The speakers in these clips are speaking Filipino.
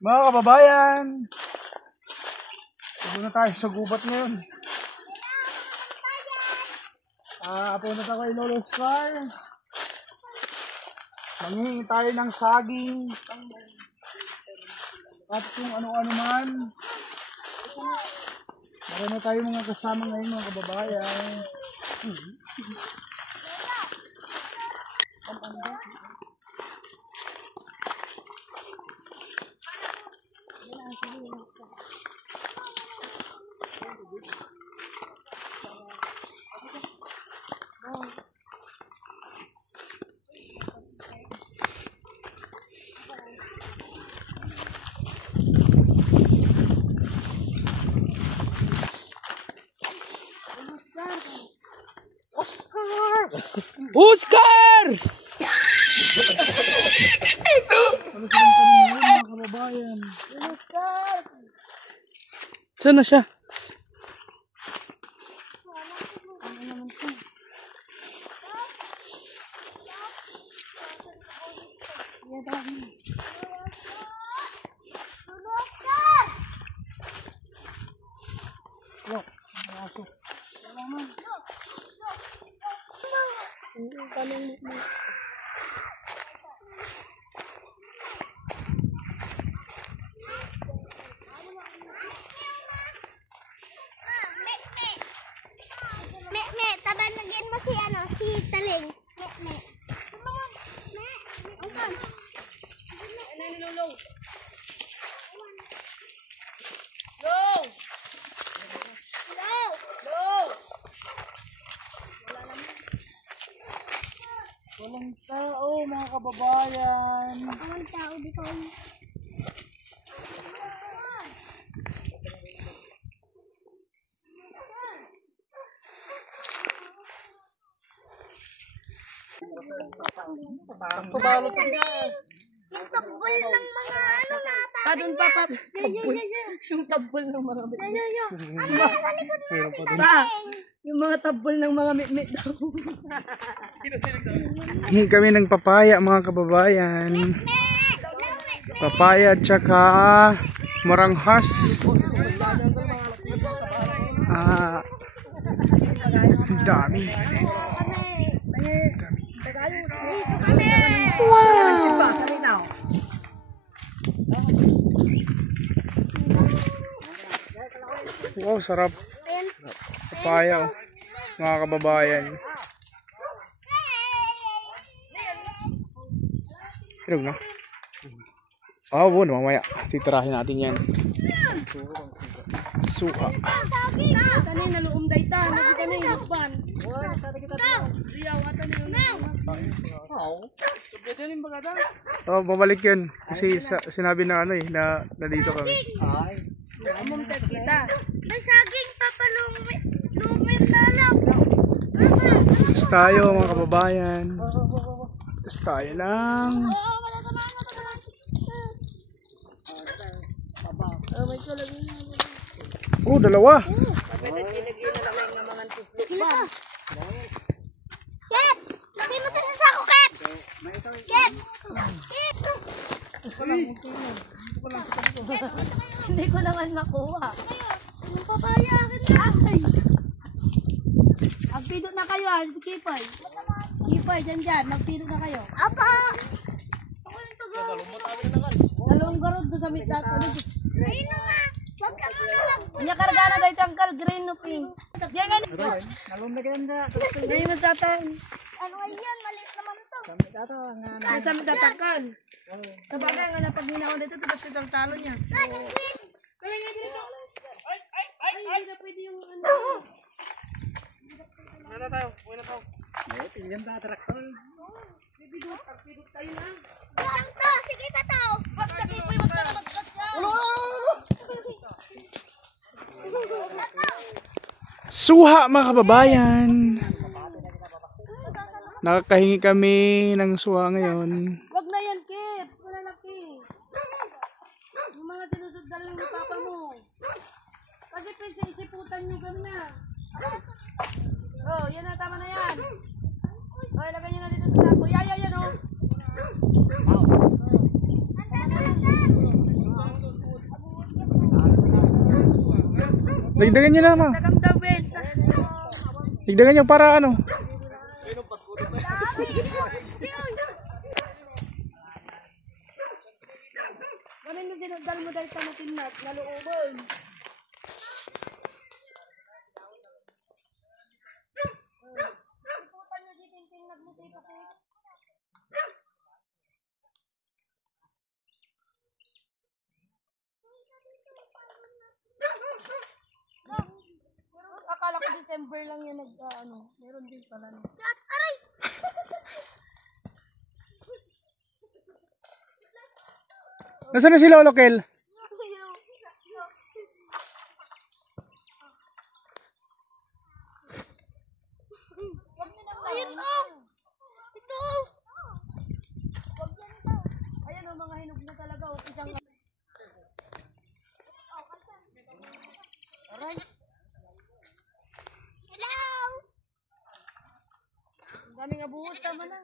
Mga kababayan, pupunta tayo sa gubat ngayon. Pupunta tayo kay Lolo Scar. Manghihingi tayo ng saging at kung ano-ano man. Marami tayo mga kasama ngayon mga kababayan. Oscar! Saan na siya? Taban lagyan mo si Taling. Walang tao mga kababayan. Walang tao dito. Tubalot na. Yung tabbol ng mga ano na. Doon pa. Yung tabol ng mga Ano sa likod mo si Yung mga tabol ng mga mit daw. Hingi kami ng papaya mga kababayan. Papaya at saka maranghas. Dami. Wow, sarap. Papaya, oh. Mga kababayan. Hirog na. Oo, mamaya. Titirahin natin yan. Suka. Tanay naluom dayta, nagtanay lukban. Riyaw ata Oh, babalik yun. Kasi sinabi na ano na dito kami. Umumtag kita. May saging papalumin na lang. Tapos tayo mga kababayan. Tapos tayo lang. Oh, dalawa. Keps! Lagay mo to sa sako, Keps! Keps! Hindi ko naman makuha. Anong papaya akin na? Magpidot na kayo ah, Kipoy. Kipoy, dyan. Magpidot na kayo. Apa! Dalawang garod doon sa mitsa. Ayun na nga! Huwag ka muna Kanya karga na dahil tangkal, green no pink. Yan nga. Ngayon matatan. Ano yan? Maliit naman to. Nasa matatangkal. Sabagay nga na pag hinahon dito, tapos itong talo niya. Ay, hindi na pwede yung ano. Wala tayo, wala tayo. Pilyan ta traktor. Pagpidot tayo na. Lang to! Sige pa to! Wag na Kipoy, wag na magkas yan. Suha mga kababayan. Nakakahingi kami ng suha ngayon. Wag na yan, Kip. Wala na, Kip. Yung mga sinusugdal ng papa mo. Kasi isiputan nyo kami na. Oh, yan na, tama na yan. Oh, ilagay nyo na dito sa sako. Yan, oh. Dagdagan nyo na ma. Dagam daw, Ben. Dagdagan nyo para ano. Ganun yung dinagdal mo dahil sa matinat. Naluubon. Iputan nyo dito yung tinag mo dito, Pip. Akala ko December lang yan ano. Meron din pala. Aray! Nasaan na si Lolo Kel? Ayun oh! Ito! Wag yan ito. Ayan o, mga hinog na talaga. Isang... Aray! Hello! Ang daming abuhot. Tama na.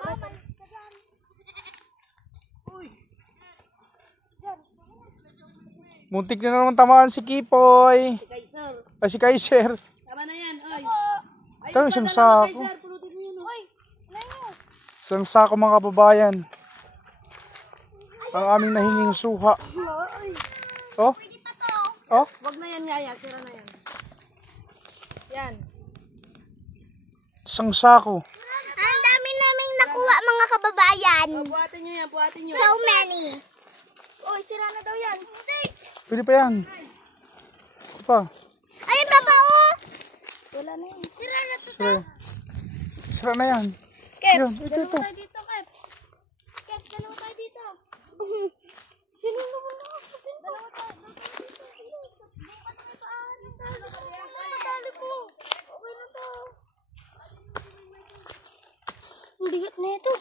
Oh, malis ka dyan. Muntik na naman tamaan si Kipoy. Kaiser. Si Kaiser. Tama na yan. Ay. Ayun Ito, pa, isang dalawa, sako. Kaiser. Pulutin mo yun. Ay. Isang sako mga kababayan. Ang aming nahinging suha. Oh? Pwede pa to. Oh? Wag na yan, Yaya. Tira na yan. Yan. Isang sako. Ang dami naming nakuha mga kababayan. Buhatin nyo yan. Buhatin nyo. So many. Oy, sira na daw yan. Hindi. Pwede pa yan. Ito pa. Ayun pa pa oh. Wala na yan. Sira na to. Sira. Sira na yan. Kev, Yun, ito, dalawa ito. tayo dito, Kev. Kev, dalawa tayo dito. Sino naman ako? Dalawa tayo dito. Bukas na paan. Matali ko. Okay na to. Ang bigat na ito.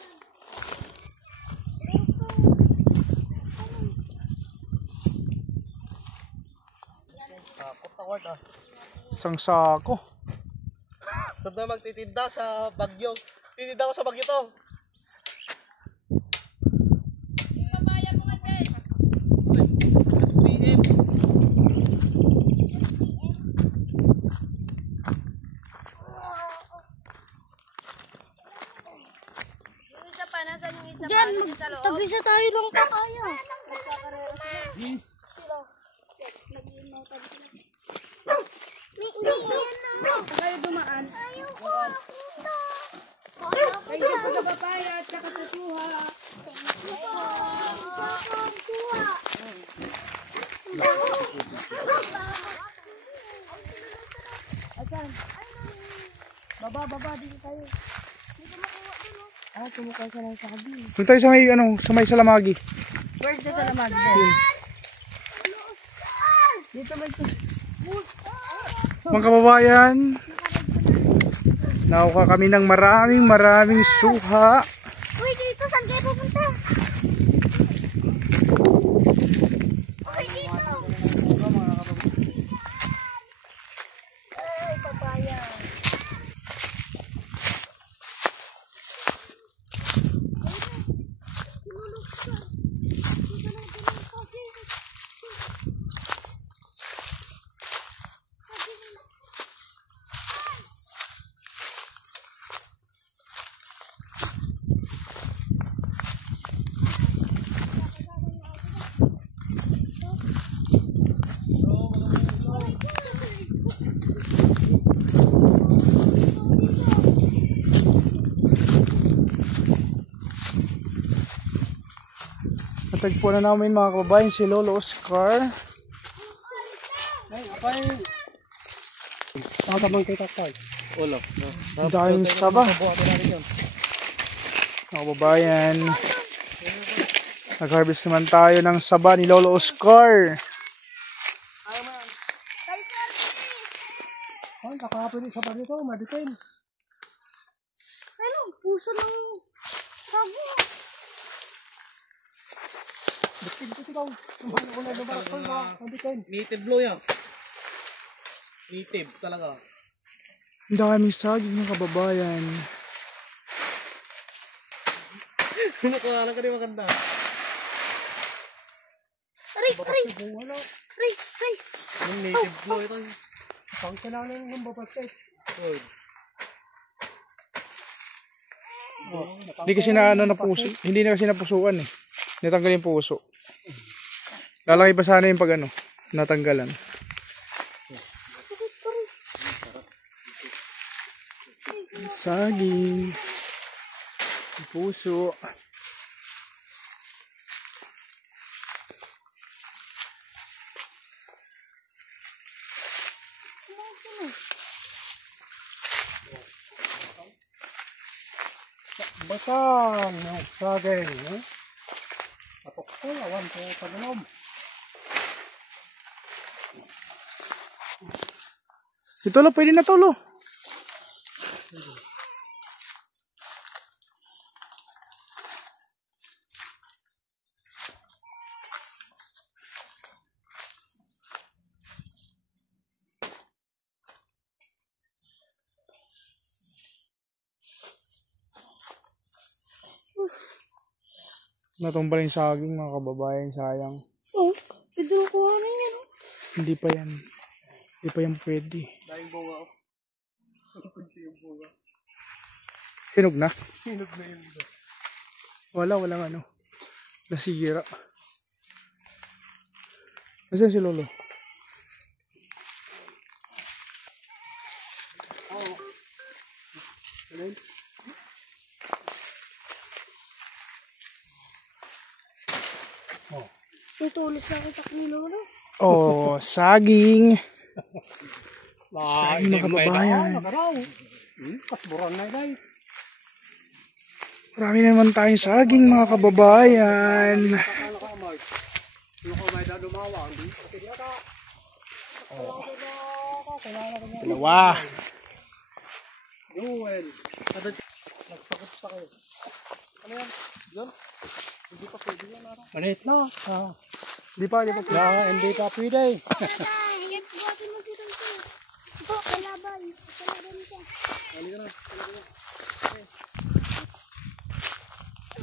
Isang sako. Saan na magtitinda sa Bagyo? Titinda ko sa Bagyo to. SPM. Yung isa pa. Nasaan yung isa pa? Diyan, Ano sa loob? tag-isa tayo lang pa kaya. Kayo dumaan. Ayoko. Kayo sa papaya at saka pusuha. Baba, dito tayo. Sumukay ka lang sa kabi. Doon tayo sa may, sa may salamagi. Where's the salamag? Dito ba ito? Mga kababayan, nakuha kami ng maraming suha. Uy, dito saan kayo pupunta? Uy, dito. Ay, papaya. Natagpo na namin mga kababayan si Lolo Oscar. Ulo. Ang daming saba. Mga kababayan, nag-harvest naman tayo ng saba ni Lolo Oscar. Ay, nakakapin yung saba nito, maditin. Ano, puso ng sabo. Native blow yan. Native talaga. Ang daming saging mga kababayan. Nakuha ka rin maganda. Aray, aray, Wala. aray, aray. Yung native glow ito. Pang kailangan ng babasket. Hindi kasi na ano na puso, hindi na kasi napusuan eh. Natanggal yung puso. Lalaki pa sana yung pag ano, natanggalan. Saging. Puso. Basang ng saging. Atok ko, awan ko sa ganom. Ito lo, pwede na to lo. Natumbal yung saging mga kababayan, sayang. Oh, pwede mo kuhanin yan. Hindi pa yan. Hindi pa yan pwede. Dahil bunga ko. Yung bunga. Hinog na? Hinog na yun. Walang ano. Nasira. Nasaan si Lolo? Yung tulis na kita ni Lolo. Oh, saging. Saging mga kababayan. Kasburan na yun. Marami na naman tayong saging mga kababayan. Dalawa. Joel. Nagpakot pa kayo. Ano yan? Diyan? Hindi pa pwede yan. Manit na. Di pa. Hindi pa pwede. Sige, buhatin mo si Ronto. Ito, kalaban. Kalaban siya.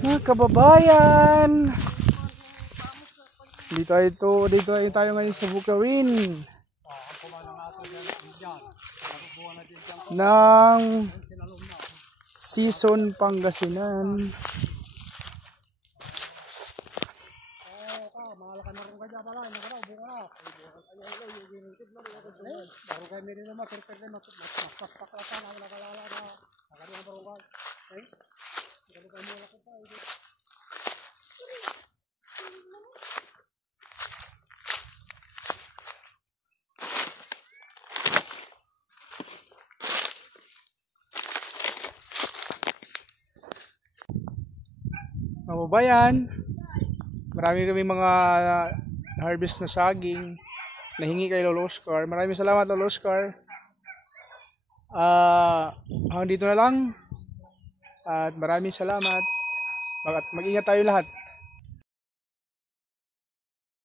Mga kababayan. Dito tayo ngayon sa Bukawin. Ng Season Pangasinan. Kababayan, marami kami mga harvest na saging nahingi kay Lolo Oscar. Maraming salamat Lolo Oscar. Hanggang dito na lang at maraming salamat at mag-ingat tayo lahat.